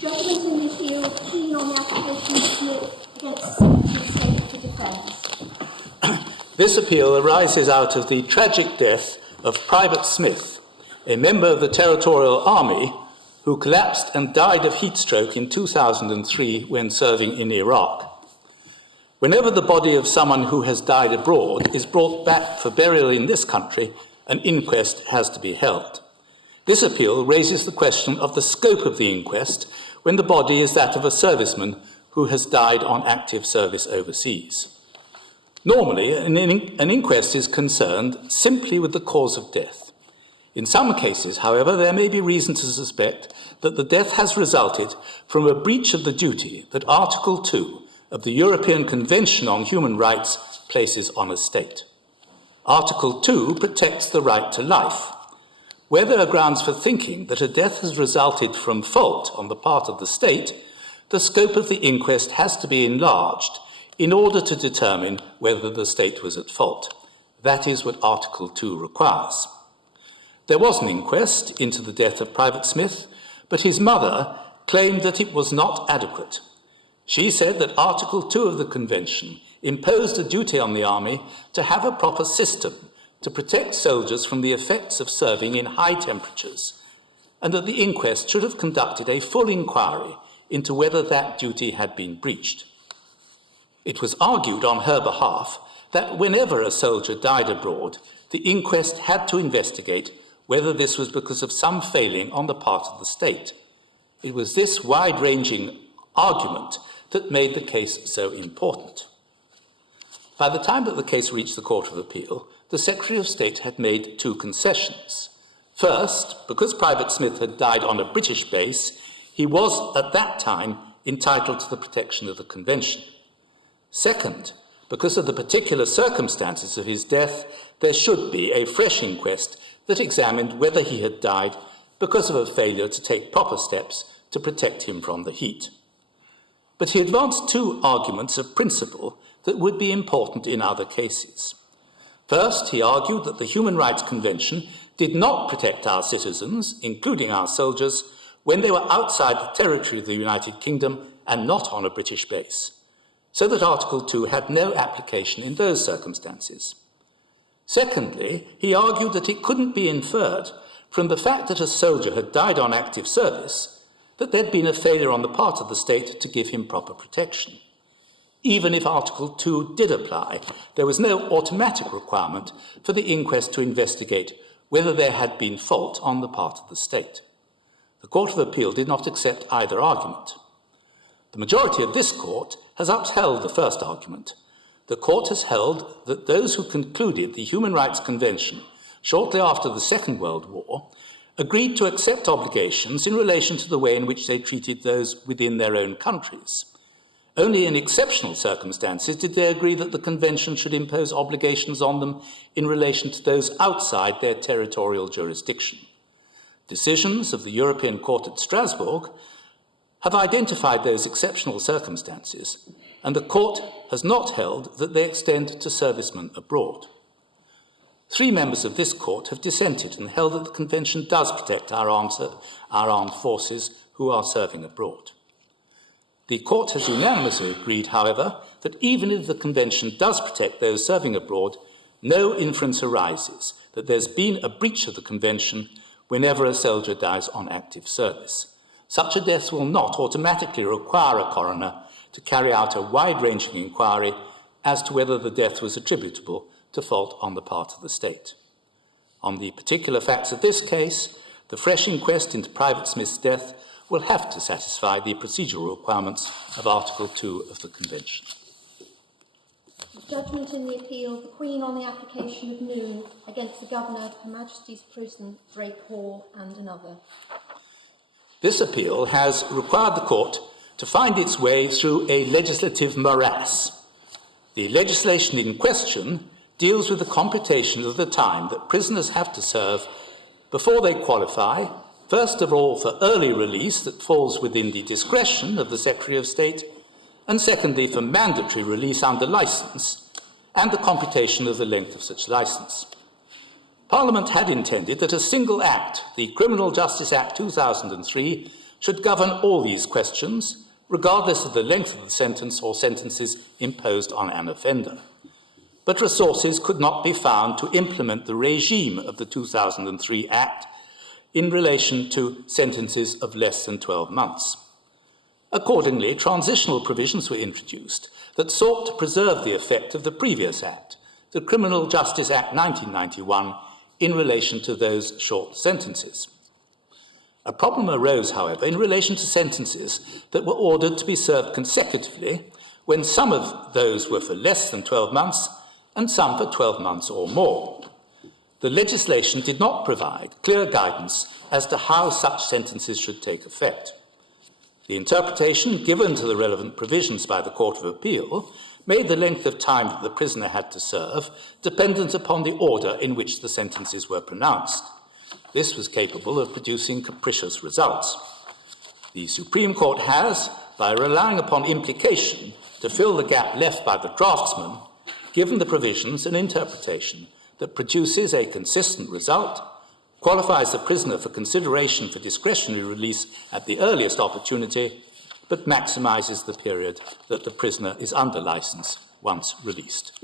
Judgment in the appeal keen on the application of Smith against the state for defence. This appeal arises out of the tragic death of Private Smith, a member of the Territorial Army who collapsed and died of heat stroke in 2003 when serving in Iraq. Whenever the body of someone who has died abroad is brought back for burial in this country, an inquest has to be held. This appeal raises the question of the scope of the inquest when the body is that of a serviceman who has died on active service overseas. Normally, an inquest is concerned simply with the cause of death. In some cases, however, there may be reason to suspect that the death has resulted from a breach of the duty that Article 2 of the European Convention on Human Rights places on a state. Article 2 protects the right to life. Where there are grounds for thinking that a death has resulted from fault on the part of the state, the scope of the inquest has to be enlarged in order to determine whether the state was at fault. That is what Article 2 requires. There was an inquest into the death of Private Smith, but his mother claimed that it was not adequate. She said that Article 2 of the Convention imposed a duty on the Army to have a proper system to protect soldiers from the effects of serving in high temperatures, and that the inquest should have conducted a full inquiry into whether that duty had been breached. It was argued on her behalf that whenever a soldier died abroad, the inquest had to investigate whether this was because of some failing on the part of the state. It was this wide-ranging argument that made the case so important. By the time that the case reached the Court of Appeal, the Secretary of State had made two concessions. First, because Private Smith had died on a British base, he was at that time entitled to the protection of the Convention. Second, because of the particular circumstances of his death, there should be a fresh inquest that examined whether he had died because of a failure to take proper steps to protect him from the heat. But he advanced two arguments of principle that would be important in other cases. First, he argued that the Human Rights Convention did not protect our citizens, including our soldiers, when they were outside the territory of the United Kingdom and not on a British base, so that Article 2 had no application in those circumstances. Secondly, he argued that it couldn't be inferred from the fact that a soldier had died on active service that there'd been a failure on the part of the state to give him proper protection. Even if Article 2 did apply, there was no automatic requirement for the inquest to investigate whether there had been fault on the part of the state. The Court of Appeal did not accept either argument. The majority of this court has upheld the first argument. The court has held that those who concluded the Human Rights Convention shortly after the Second World War agreed to accept obligations in relation to the way in which they treated those within their own countries. Only in exceptional circumstances did they agree that the Convention should impose obligations on them in relation to those outside their territorial jurisdiction. Decisions of the European Court at Strasbourg have identified those exceptional circumstances, and the Court has not held that they extend to servicemen abroad. 3 members of this Court have dissented and held that the Convention does protect our armed forces who are serving abroad. The Court has unanimously agreed, however, that even if the Convention does protect those serving abroad, no inference arises that there's been a breach of the Convention whenever a soldier dies on active service. Such a death will not automatically require a coroner to carry out a wide-ranging inquiry as to whether the death was attributable to fault on the part of the state. On the particular facts of this case, the fresh inquest into Private Smith's death will have to satisfy the procedural requirements of Article 2 of the Convention. Judgment in the appeal, the Queen on the application of Noone against the Governor of Her Majesty's Prison, Drake Hall, and another. This appeal has required the Court to find its way through a legislative morass. The legislation in question deals with the computation of the time that prisoners have to serve before they qualify, first of all for early release that falls within the discretion of the Secretary of State, and secondly for mandatory release under licence, and the computation of the length of such licence. Parliament had intended that a single act, the Criminal Justice Act 2003, should govern all these questions, regardless of the length of the sentence or sentences imposed on an offender. But resources could not be found to implement the regime of the 2003 Act in relation to sentences of less than 12 months. Accordingly, transitional provisions were introduced that sought to preserve the effect of the previous Act, the Criminal Justice Act 1991, in relation to those short sentences. A problem arose, however, in relation to sentences that were ordered to be served consecutively, when some of those were for less than 12 months and some for 12 months or more. The legislation did not provide clear guidance as to how such sentences should take effect. The interpretation given to the relevant provisions by the Court of Appeal made the length of time that the prisoner had to serve dependent upon the order in which the sentences were pronounced. This was capable of producing capricious results. The Supreme Court has, by relying upon implication to fill the gap left by the draftsman, given the provisions an interpretation that produces a consistent result, qualifies the prisoner for consideration for discretionary release at the earliest opportunity, but maximises the period that the prisoner is under licence once released.